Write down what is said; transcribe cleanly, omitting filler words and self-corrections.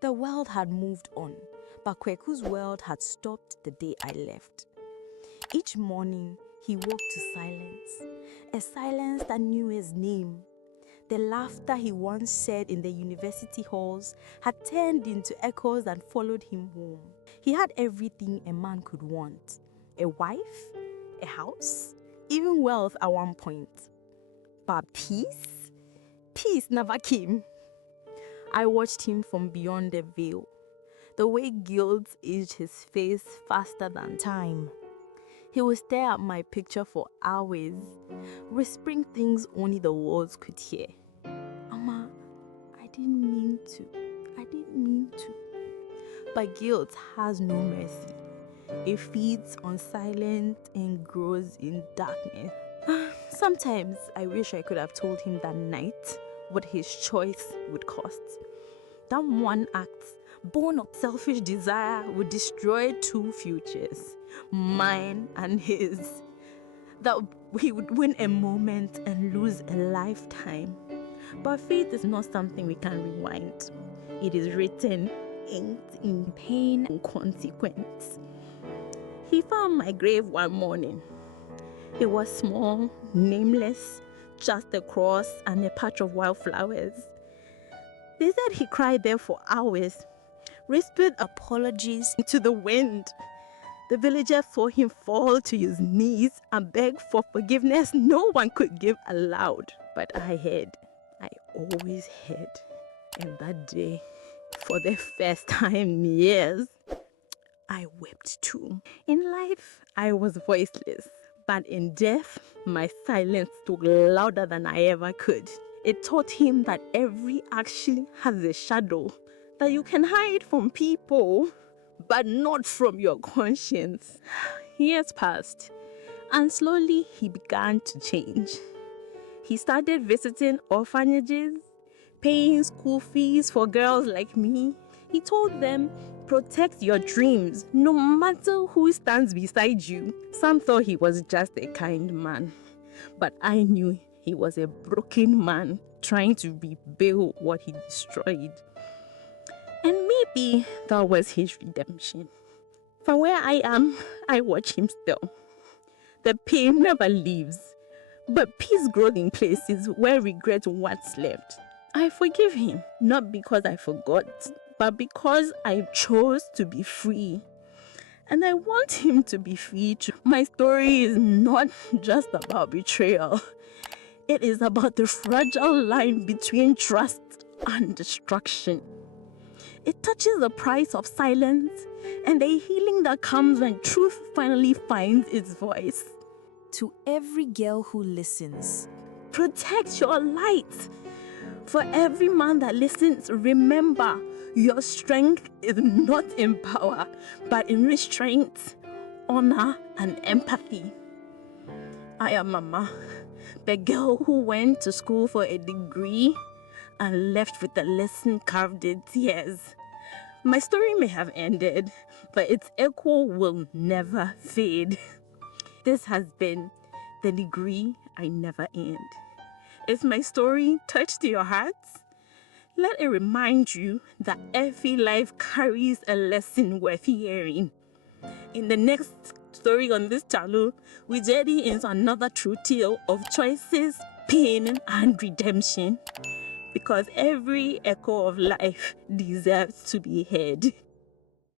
The world had moved on, but Kweku's world had stopped the day I left. Each morning, he woke to silence, a silence that knew his name. The laughter he once said in the university halls had turned into echoes and followed him home. He had everything a man could want: a wife, a house, even wealth at one point. But peace never came. I watched him from beyond the veil, the way guilt aged his face faster than time. He would stare at my picture for hours, whispering things only the walls could hear. Mama, I didn't mean to. But guilt has no mercy. It feeds on silence and grows in darkness. Sometimes I wish I could have told him that night what his choice would cost. That one act, born of selfish desire, would destroy two futures, mine and his. That he would win a moment and lose a lifetime. But fate is not something we can rewind. It is written, inked in pain and consequence. He found my grave one morning. It was small, nameless, just a cross and a patch of wildflowers. They said he cried there for hours, whispered apologies into the wind. The villagers saw him fall to his knees and beg for forgiveness no one could give aloud. But I heard. I always heard. And that day, for the first time in years, I wept too. In life, I was voiceless. But in death, my silence spoke louder than I ever could. It taught him that every action has a shadow, that you can hide from people, but not from your conscience. Years passed, and slowly he began to change. He started visiting orphanages, paying school fees for girls like me. He told them, protect your dreams, no matter who stands beside you. Some thought he was just a kind man, but I knew he was a broken man trying to rebuild what he destroyed. And maybe that was his redemption. From where I am, I watch him still. The pain never leaves, but peace grows in places where regret once left. I forgive him, not because I forgot, but because I chose to be free. And I want him to be free too. My story is not just about betrayal. It is about the fragile line between trust and destruction. It touches the price of silence and the healing that comes when truth finally finds its voice. To every girl who listens, protect your light. For every man that listens, remember, your strength is not in power, but in restraint, honor, and empathy. I am Mama, the girl who went to school for a degree and left with a lesson carved in tears. My story may have ended, but its echo will never fade. This has been The Degree I Never End. If my story touched your hearts, let it remind you that every life carries a lesson worth hearing. In the next story on this channel, we journey into another true tale of choices, pain, and redemption. Because every echo of life deserves to be heard.